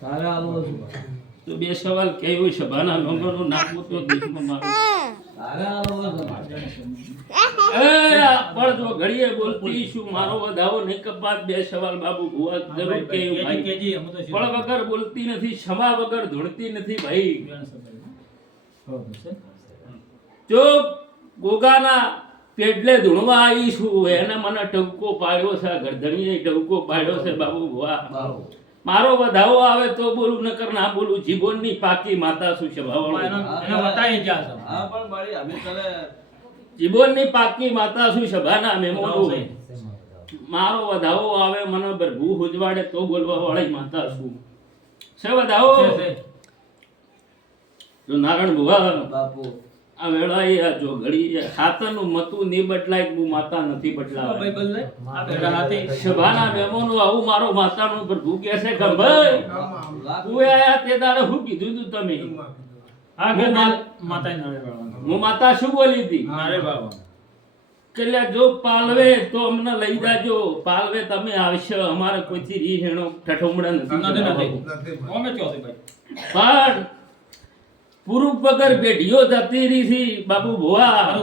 તારે આલો તો બે સવાલ કેવું સભાના મેમ્બરનું નાખવું તો દેશમાં મારું. તારે આલો છું. એ આ પણ જો ઘડીએ બોલતી શું મારો વધાવો નહીં કપાત બે સવાલ બાબુ ભુવા જરૂર કેવું ભાઈ કેજી અમે તો પણ વગર બોલતી નથી ક્ષમા વગર ધૂણતી નથી ભાઈ. જો ગોગાના પેટલે ધૂણવા આવીશું એને મને ટવકો પાડ્યો છે ગરધણીએ ટવકો પાડ્યો છે બાબુ ભુવા. બાબુ. મારો વધાવો આવે તો બોલું નકર ના બોલું. જીભોની પાકી માતા શું છે જીભોની પાકી માતા શું સભાના મેમોનું. મારો વધાવો આવે મને ભરભૂ હોજવાડે તો બોલવા વાળી માતા શું. છે વધાવો. નારાયણ ભુવા બાપુ. આ વેળાએ આ જો ઘડી ખાતરનું મતું નહીં બદલાય? હું માતા નથી બદલાવા સભાના મેમોનો આવું મારો માતાનું ભૂ કે છે કે ભાઈ? તું આયા તે દાડે શું કીધું તું તમે? હા કે માતા નારે બાબા હું માતા શું બોલી હતી? કે જો પાલવે તો અમને લઈ જાજો. પાલવે તમે આવશો અમારે કોઈથી રીહેણો ઠઠોમડા નથી નથી નથી. અમે કયો છે ભાઈ. પણ પૂરું પગર પેઢીઓ જતી રહી છે બાપુ ભુવા.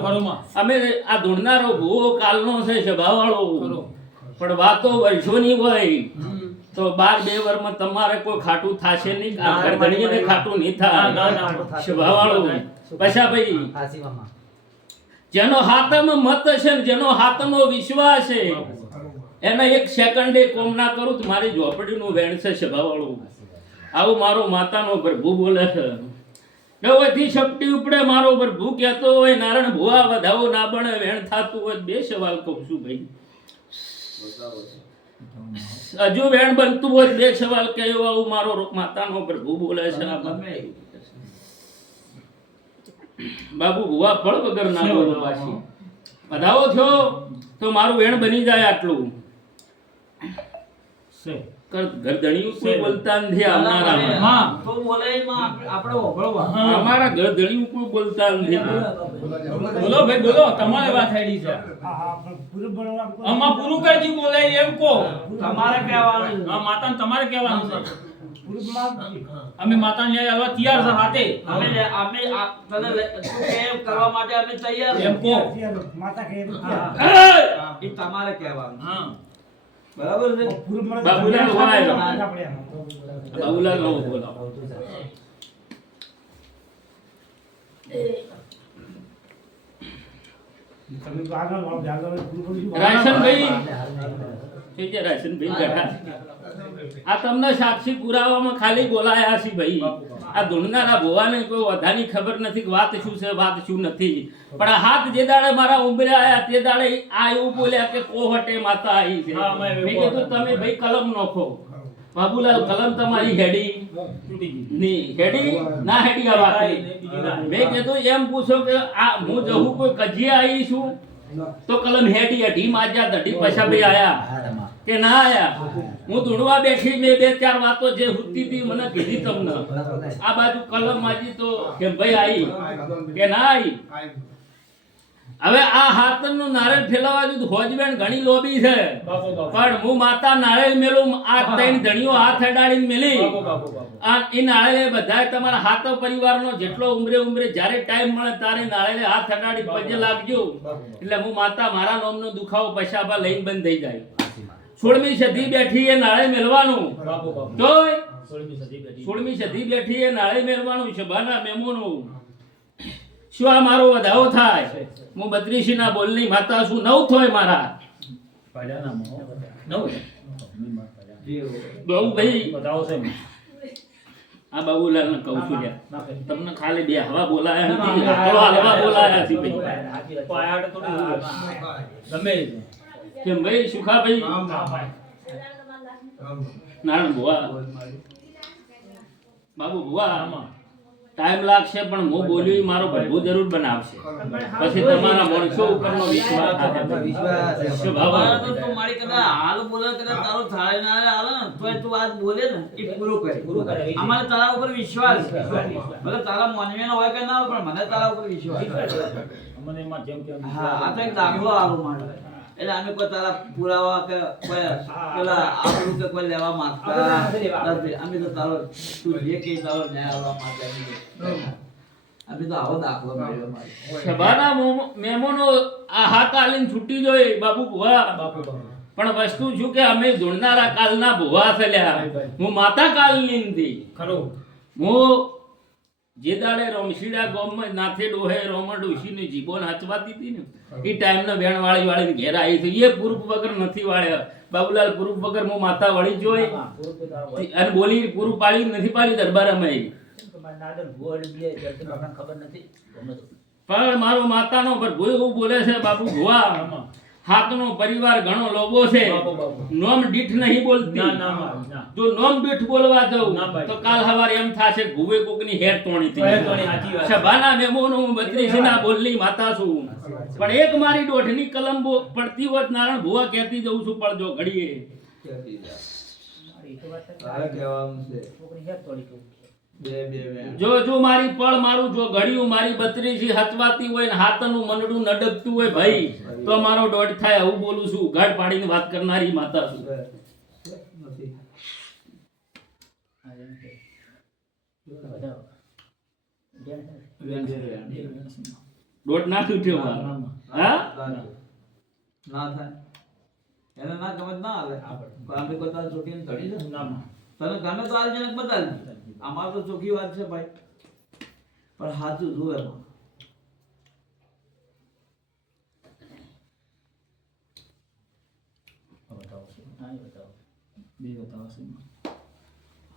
અમે આ ધૂણનારો ભૂવો કાલનો છે સભાવાળો. પણ વાતો વર્ષોની હોય. તો બાર બે વર્ષમાં તમારે કોઈ ખાટું થશે નહીં. ખાટું નહીં થાય. ના. સભાવાળો. પછા ભાઈ જેનો હાથમ મત છે ને જેનો હાથમો વિશ્વાસ છે એને એક સેકન્ડે કોમ ના કરું તો મારી ઝોપડીનું વેણ છે સભાવાળું. આવું મારો માતાનો પ્રભુ બોલે છે. નવેથી શક્તિ ઉપડે મારો પ્રભુ કહેતો હોય નારણ ભુવા વધાવો ના બને વેણ થતું હોય બે સવાલ કહું છું ભાઈ. હજુ વેણ બનતું હોય બે સવાલ કહેવો આવું મારો માતાનો પ્રભુ બોલે છે. બાબુ ભુવા ફળ વગર ના બોલો પાછી. વધાવો થયો તો મારું વેણ બની જાય આટલું. ગરદણીયું કોઈ બોલતા નથી અમારા તો બોલે આપણે ઓગળવા અમારા ગરદણીયું કોઈ બોલતા નથી બોલો ભાઈ બોલો. તમારે વાત આઈડી છે. આમાં પૂરું કરજી બોલે એમ કો તમારે કહેવાનું. હા માતાને તમારે કહેવાનું છે. અમે માતા ન્યાય આલવા તૈયાર છે હાથે. અમે અમે તને કરવા માટે અમે તૈયાર એમ કો હા. એ તમારે કહેવાનું હા. બરાબર છે? બાબુલાલ બાબુલાલ નો આ તમને સાક્ષી પુરાવામાં ખાલી બોલાયા છે ભાઈ. આ ધૂણનારા ભોવાને કોઈ વધાની ખબર નથી વાત શું છે વાત શું નથી. પણ હાથ જે દાડે મારા ઉંબરે આયા તે દાડે આ એવું બોલ્યા કે કોહટે માતા આવી છે મેં કીધું તમે ભાઈ કલમ નોખો. બાબુલાલ કલમ તમારી હેડી. ની હેડી? ના હેડી આ વાત મેં કીધું એમ પૂછો કે આ હું જહું કોઈ કજીયા આવી છું? તો કલમ હેડી હેડી માજ્યા દઢી પૈસા ભાઈ આયા. કે ના આયા હું ધૂણવા બેઠી મેં બે ચાર વાતો જે હુતી હતી મને કીધી તમને. આ બાજુ કલમ માજી તો કે ભાઈ આવી કે ના આવી હવે આ હાથનું નારેલ ફેલાવા દીધું હોજબેન ઘણી લોબી છે. પણ હું માતા નારેલ મેલું આ ત્રણ ધણીઓ હાથ અડાડીને મેલી. આ એ નાળિયેર બધાય તમારા હાથ પરિવારનો જેટલો ઉમરે ઉમરે જ્યારે ટાઈમ મળે તારે નાળિયેર હાથ અડાડી પજે લાગજો. એટલે હું માતા મારા નોમનો દુખાવો પૈસા લઈને બંધ થઈ જાય. સોળમી સદી બેઠી એ નાળે મેળવાનું બાપુ સોળમી સદી બેઠી. એ નાળે મેળવાનું સભાના મેમોનું. શું આ મારો વધાવો થાય? હું બત્રીસી ના બોલની માતા છું નવ થોય મારા. બહુ ભાઈ. છે આ બાબુલાલ ને કહું છું. તમને ખાલી બે હવા બોલાયા નથી હવા બોલાયા નથી ભાઈ. ગમે. કેમ ભાઈ? સુખાભાઈ નારાયણ ભુવા. બાબુ ભુવા ટાઈમ લાગશે પણ હું બોલ્યું મારો ભરભૂ જરૂર બનાવશે. પછી તમારા માણસો ઉપરનો વિશ્વાસ તો મારી હાલ બોલે કદાચ તારો થાય ના હાલ તો તું વાત બોલે ને એ પૂરું કરે. પૂરું કરે. અમારે તારા ઉપર વિશ્વાસ છે. ભલે તારા મનમેનો હોય કે ના હોય પણ મને તારા ઉપર વિશ્વાસ મને એમાં જેમ તેમ હા આ તો એક દાખલો આલો માટે એટલે અમે કોઈ તારા પુરાવા કે કોઈ પેલા આપણું કે કોઈ લેવા માંગતા નથી અમે તો તારો તું જે કે તારો ન્યાય આવવા માંગતા અમે તો આવો દાખલો મળ્યો સભાના મોમ- મહેમાનો આ હાથ આલીને છૂટી જોઈ બાપુ ભુવા. બાપુ પણ વસ્તુ શું કે અમે જોડનારા કાલના ભુવા લ્યા હું માતા કાલની નથી. ખરું. હું જે દાડે રમશીડા ગોમમાં નાથે ડોહે રોમણ ડોશીની જીબોન હાચવાતી હતી ને. એ ટાઈમના વેણ વાળી વાળી ઘેર આવી હતી એ પૂર્વ વગર નથી વાળ્યા. બાબુલાલ પૂર્વ વગર હું માતા વળી જોઈ. અને બોલી પૂરું પાડી નથી પાડી દરબારમાં આવી પણ મારો માતાનો પ્રભુ એવું બોલે છે બાપુ ભુવા. હાથનો પરિવાર ઘણો લોબો છે. નોમ દીઠ નહીં બોલતી. ના ના ના. જો નોમ દીઠ બોલવા જાઉં તો કાલ હવારે એમ થાશે ભુવે કોકની હેર તોણી વાત. સભાના મેમોનો હું બત્રીસના બોલની માતા છું. પણ એક મારી દોઢની કલમ બો- પડતી હોત નારાયણ ભુવા કહેતી જઉં છું પણ જો ઘડીએ. જો જો મારી પળ મારું જો ઘડિયું મારી બત્રીજી હતવાતી હોય ને હાથનું મનડું નડકતું હોય ભાઈ તો મારો દોઢ થાય આવું બોલું છું. ગાઢ પાડીને વાત કરનારી માતા છું. દોઢ ના તૂટ્યો મારો. હા? ના થાય. એને ના ગમે ના આવે. આપણે તારે ચોકીને ધડી ના ના. તને ગમે તો આલજે ને બતાલ આમાં તો ચોખ્ખી વાત છે ભાઈ. પણ સાચું જુએ એમાં?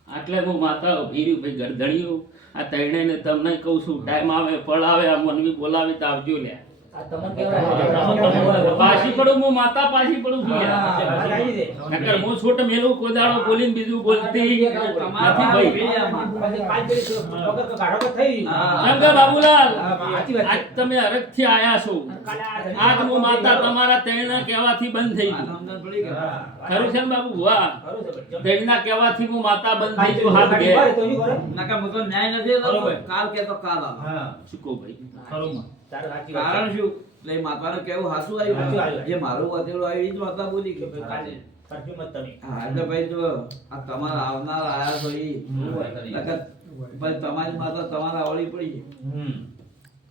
આટલે હું માતા ભીર્યું ભાઈ ગરધણ્યું. આ તૈણે તમને કહું છું ટાઈમ આવે ફળ આવે આ મનવી બોલાવે તો આવજો લ્યા. પાછી પડું હું માતા પાછી પડું છું નકર હું છોટ મેલું કોદાળો બોલીને બીજું બોલતી તમારા ભાઈ. ભાઈ શંકર બાબુલાલ આજ તમે હરખથી આયા છો. આજ હું માતા તમારા તૈણા કહેવાથી બંધ થઈ ગયું. ખરું છે ને બાબુ? વાહ. તૈણા કહેવાથી હું માતા બંધ થઈ ગયું હાથ નકર તો ન્યાય નથી કાલ કે તો કાલ આવે. ચૂકો ભાઈ? કારણ શું? એટલે માતાનું કેવું હાસું આવ્યું? આવ્યું. જે મારું વધેલું આવ્યું એ જ માતા બોલી કે હા એટલે ભાઈ જો આ તમારા આવનાર આયા તો ઈ ભાઈ તમારી માતા તમારા આવડી પડી છે.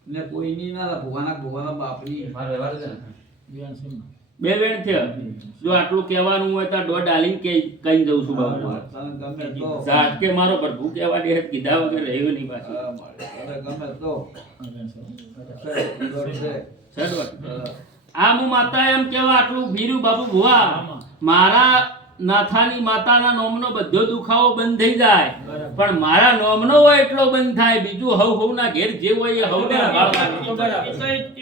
ને કોઈની ના ભગવાના ભગવાના બાપની. બે વેણ થયા. જો આટલું કહેવાનું હોય તો દોઢ આલીને કે કઈ દઉં છું બાબુ તને તો ઝાટ કે મારો પ્રભુ કહેવા દે કીધા વગર રહ્યો નહીં પાછું. ગમે તો છે. આ હું માતા એમ કેવા આટલું ભીરું બાબુ ભુવા. મારા નાથાની માતાના નોમનો બધો દુખાવો બંધ થઈ જાય. પણ મારા નોમનો હોય એટલો બંધ થાય બીજું હવ હવના ઘેર જે હોય એ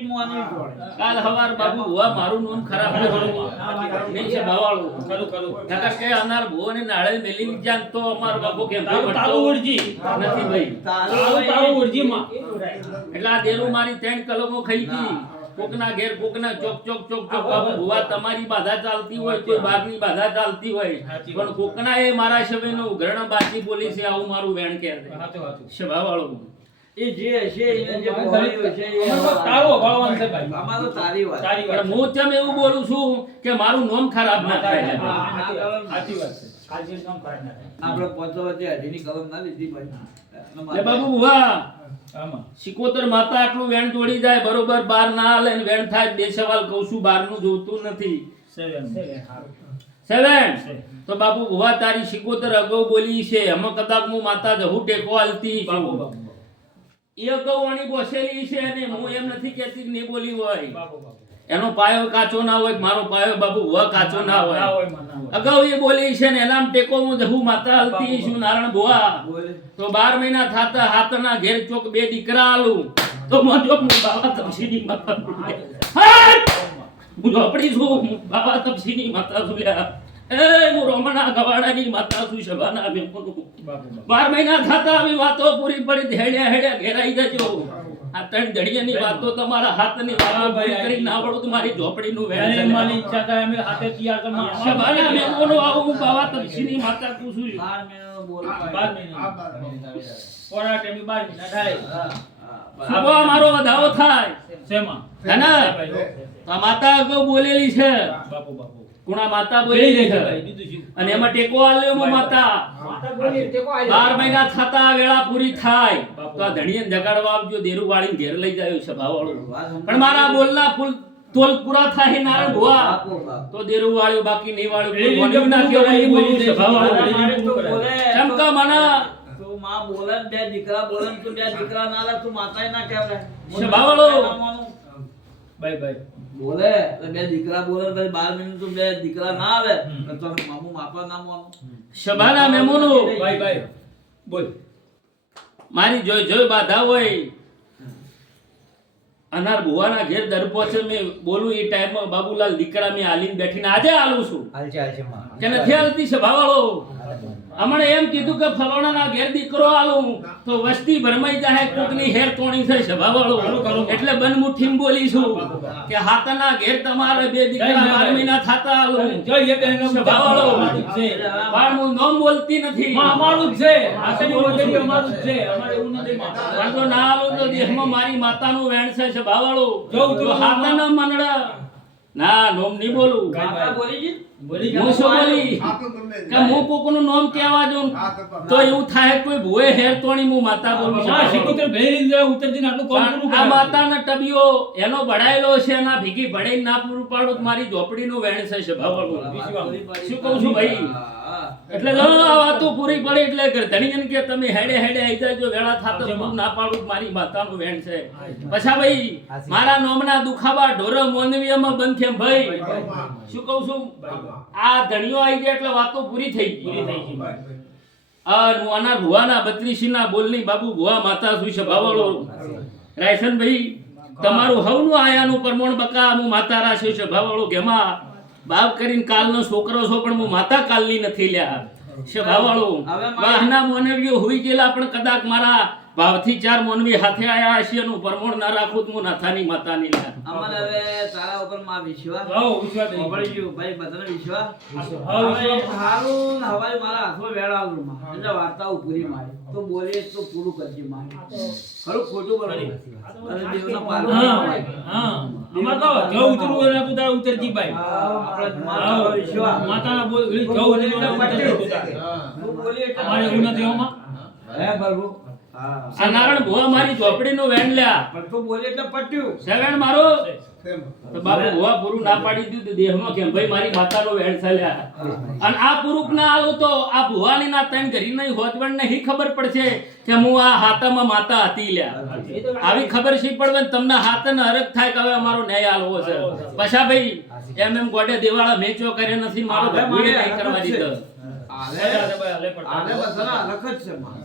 મોની જોડે. કાલ હવાર બાબુ હોવા મારું નોમ ખરાબ ન નહીં છે ભાવાળું નકર કે અનાર ભુવોને નાળે મેલી જાન તો અમાર બાપુ કેમ તારું ઉડજી. નથી ભાઈ તારું તારું ઉડજી. માં એટલે આ દેરું મારી ત્રણ કલમો ખાઈ ગઈ. કોકના ઘેર કોકના ચોક ચોક ચોક ચોક બાબુ ભુવા તમારી બાધા ચાલતી હોય કોઈ બારની બાધા ચાલતી હોય. પણ કોકના એ મારા શબ્દનો ઉઘરાણા બાકી બોલી છે આવું મારું વેણ કે છે. હાચું શભાવાળો. એ જે છે એને જે એ તારું અભાવવાનું છે ભાઈ. આમાં તો તારી વાત. તારી વાત હું તેમ એવું બોલું છું કે મારું નામ ખરાબ ના થાય. સાચી વાત. છે. આપણે પોતો વચ્ચે અઢીની કલમ ના લીધી ભાઈ. બાબુ ભુવા. સિકોતર માતા આટલું વેણ તોડી જાય બરોબર બાર ના હાલે ને વેણ થાય બે સવાલ કહું છું બારનું જોતું નથી. સેવન. તો બાપુ ભુવા તારી સિકોતર અગાઉ બોલી છે એમાં કદાચ હું માતા જહુ ટેકો હાલતી બાપુ એ અગાઉ વાણી બોસેલી છે અને હું એમ નથી કહેતી ને નહીં બોલી હોય. બાપુ બાબુ એનો પાયો કાચો ના હોય મારો પાયો બાબુ વ કાચો ના હોય. માં અગાઉ એ બોલી છે ને એનામ ટેકો હું જહુ માતા હલતી છું નારણ ભુવા. તો બાર મહિના થાતા હાથના ઘેર ચોક બે દીકરા આલું. તો મોજો હું તપસીની માતા હું ઝોપડી છું હું તપસીની માતા છું લ્યા. એ હું રોમણા ગવાડાની માતા છું સભાના બાબુ બાર મહિના થાતા આવી વાતો પૂરી પડી હેડ્યા હેડ્યા ઘેરાઈ જજો. આ ત્રણ ધડિયાની વાતો તમારા હાથની વાતો પૂરી કરી ના આવડું તમારી મારી ઝોપડીનું વેણ મારી ઈચ્છા થાય અમે હાથે તૈયાર કરી સવારે અમે કોનો આવું બાવા બાબા તપસીની માતા પૂછું છું. બાર મહિનો બોલ બાર મહિનો. પોરા ટાઈમે બાર મહિના થાય? હા, હા. શું મારો વધાવો થાય? શેમાં? હે ને? માતા બોલેલી છે. બાપુ બાપુ. કુણા માતા બોલી બોલેલી દે છે ભાઈ બીજું શું? અને એમાં ટેકો આલ્યો એમાં માતા. બાર મહિના થતા વેળા પૂરી થાય. તો આ ધણીએ જગાડવા આવજો દેરું વાળીને ઘેર લઈ જાય સભાવાળો. પણ મારા બોલના ફૂલ તોલ પૂરા થાય નારણ ભુવા. તો દેરું વાળ્યું બાકી નહીં વાળ્યું એ કોઈ રીતે ના બોલી કેવું બોલી દે, મારે તો બોલે. કેમ તો- માં બોલન બે દીકરા બોલન ને તું બે દીકરા ના લે તું માતાએ ના કહેવાય. સભાવાળો. ના બાય બાય બોલે? બે દીકરા બોલે તો બાર મહિને તો બે દીકરા ના આવે. તો મામુ માપા ના માનું શબાના મહેમાનો ભાઈ ભાઈ. બોલ. મારી જોઈ જોઈ બાધા હોય. અનાર ભુવાના ઘેર દર પહોંચે મેં બોલું એ ટાઈમમાં બાબુલાલ દીકરા મેં હાલીને બેઠીને આજે હાલું છું. હાલશે હાલશે માં. કે નથી હાલતી સભાવાળો? હમણે એમ કીધું કે ફલોણાના ઘેર દીકરો આલું તો વસ્તી ભરમાઈ જાય કોકની હેર કોણી છે સભાવાળો. એટલે બનમુઠ્ઠીમાં બોલીશું કે હાથના ઘેર તમારે બે દીકરા બાર મહિના થતા આલું. સભાવાળો. છે. પણ હું નોમ બોલતી નથી. અમારું જ છે. અમારું જ છે. અમારે એવું નથી. જો ના આલું તો દેહમાં મારી માતાનું વેણ છે તું. જો હાથના મનડા ના નોમ નહીં બોલું. બોલી જી હું હું કોકનું નામ જાઉં તો એવું થાય કોઈ ભૂએ હેર તોણી હું માતા બોલું છું. માં શીખુતર ભેરી જરા ઉતરજીને આટલું કોમ પૂરું પણ આ માતાનો ટબિયો એનો ભડાયેલો છે એના ભીગી ભડાઈને ના પૂરું પાડું મારી ઝોપડીનું વેણ છે શું કહું છું ભાઈ? એટલે જો આ વાતો પૂરી પડી એટલે ધણીજન કે તમે હેડે હેડે આઈ જાજો વેળા થાતો પૂરું ના પાડું મારી મારી માતાનું વેણ છે. પછા ભાઈ મારા નોમના દુખાવા ઢોર મોનવીયામાં બંધ થેમ ભાઈ. શું કહું છું? આ ધણીઓ આવી ગયા એટલે વાતો પૂરી થઈ પૂરી થઈ ગઈ. આ નુવાના ભુવાના બત્રીસીના બોલની બાબુ ભુવા માતા સુઈ સભાવાળો. રાયસન ભાઈ તમારું હવનું આયાનું પરમોણ બકા હું માતા છે સભાવાળો ઘેમાં. બાપ કરીને કાલનો છોકરો છો પણ હું માતા કાલની નથી લ્યા. સભાવાળો વાહના મોનવ્યો હોઈ ગયેલા પણ કદાચ મારા ભાવથી ચાર મોનવી હાથે આયા હશે એનું પરમોણ ના રાખું તો હું નાથાની માતાની અમને હવે તારા ઉપરમાં વિશ્વાસ. હાઉ, વિશ્વાસ નહીં. સાંભળી ગયું ભાઈ બધાને વિશ્વાસ. હવે હારું ને હવાઈ મારા હાથમાં વેળાવલું માં. એટલે વાર્તાઓ પૂરી મારી. તો બોલે તો પૂરું કરજે મારી. ખરું ખોટું બરોબર. અને દેવના પાર હા હા. અમાર તો જો ઉતરું એટલે ને ઉતરજી ભાઈ. આપણે હાઉ. વિશ્વાસ. માતાના બોલ જો ઉતરવું હોય ને ઉતરજી તું તારે. એટલે અમારે ઉના નથી હે પ્રભુ. નારાયણ ભુવા મારી ઝોપડીનું વેણ લ્યા પણ તું બોલી એટલે પટ્યું. સેવણ મારો? તો બાપુ ભોવા પૂરું ના પાડી દીધું તો દેહમાં કેમ? ભાઈ મારી માતાનો વેણ ચાલ્યા અને આ પુરુષ ના આવું તો આ ભુવાની ના તન ઘરી નહીં હોતવણ નહીં ખબર પડશે કે હું આ હાથામાં માતા હતી લ્યા. આવી ખબર શી પડવે તમને હાથ ને હરક થાય કે હવે અમારો ન્યાય આલવો છે? પછા ભાઈ એમ એમ ગોડે દેવાળા મેચો કરે નથી મારો હવે ભગુએ કરવા દીધો. આલે. આલે બધાના હરખ જ છે માં